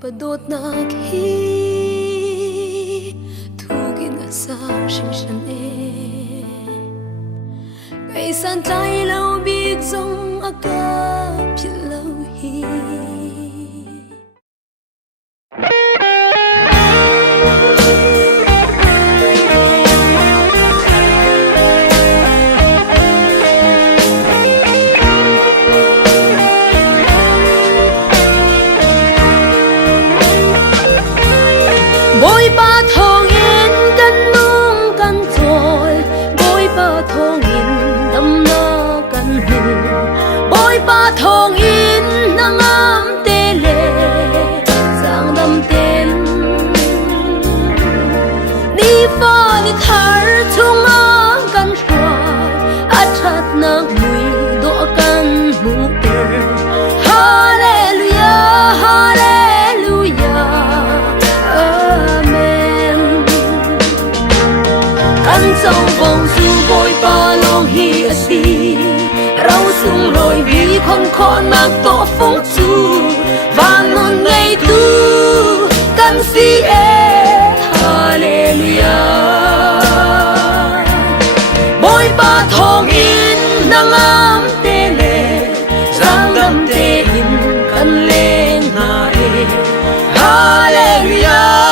padot na khi thu gin nga sang sinh shan cây san tay lâu biết dòng aga phiền lâu hi bôi ba thong yên căn nung căn trôi bôi ba thong yên đâm na căn hù bôi ba thong yên nang am tê lệ giang đâm tên đi pha đi thar chung á căn xoài át chặt nang mùi độ căn mù tê Hallelujah Hallelujah căn trong vòng du bôi ba long hi asi rau sung rồi vì con con nạc tổ phong chu và non ngày tu căn si e Hallelujah bôi ba thong in nang am tê lệ giang đâm tê in căn lên na e Hallelujah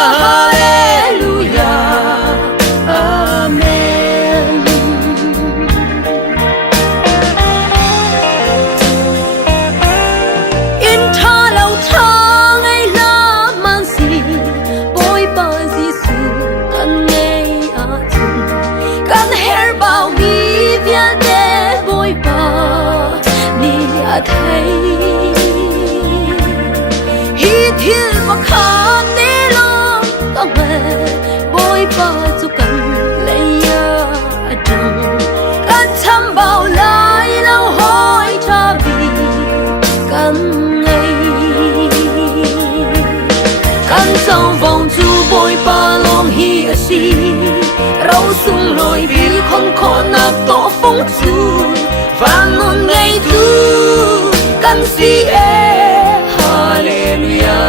thấy hi thiên mà khát đi lo có mẹ bôi ba cho cần lấy trăng cần chăm bao lại lâu hỏi cha vì cần ngày cần trong vòng chu bôi ba lòng hi si rau sung lội vì không có nạc tổ phong chu và non ngày tu căn si e Hallelujah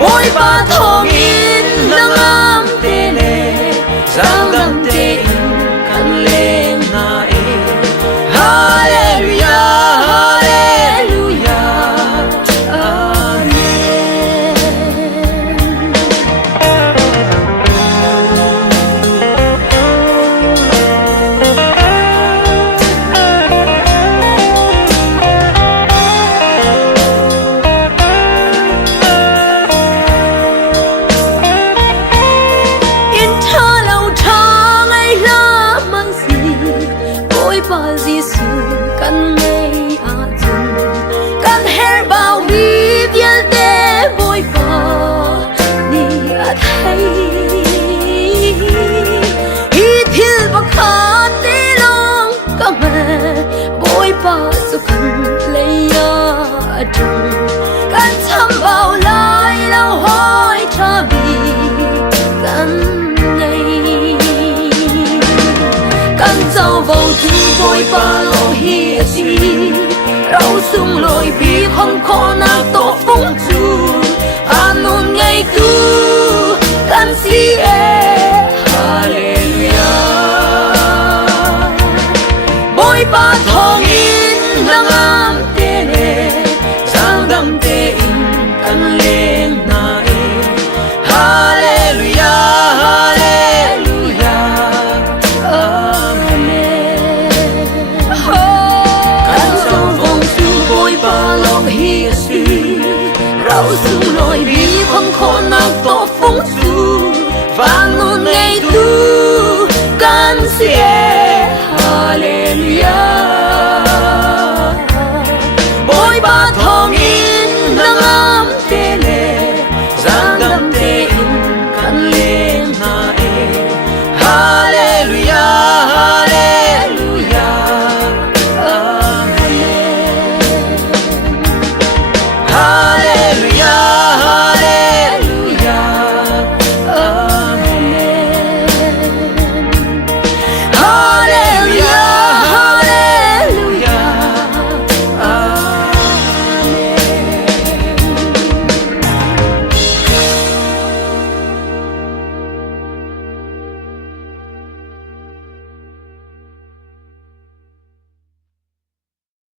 bôi ba thong in nang am tê lệ giang đâm tê in căn lên na e Hallelujah Hallelujah Amen ba Giêsu căn ngày a chung căn her bao mi viên đế bôi ba ni a thấy hi thiên ba khát đi long cả mẹ bôi ba cho căn lấy a chung căn chăm bao lại lâu hỏi cha vì căn căn dâu vòng chu bôi ba lo hi si rau sung lội vì không có nạc tổ phong chu và non ngày tu căn si e Hallelujah bôi ba thong in nang am tê lệ giang đâm tê in căn lên na e Hallelujah Hallelujah rau sung lội vì không có nạc tổ phong chu và non ngày tu căn si e Hallelujah bôi ba thong in nang am tê lệ giang đâm tê in căn lên na e Hallelujah Hallelujah Amen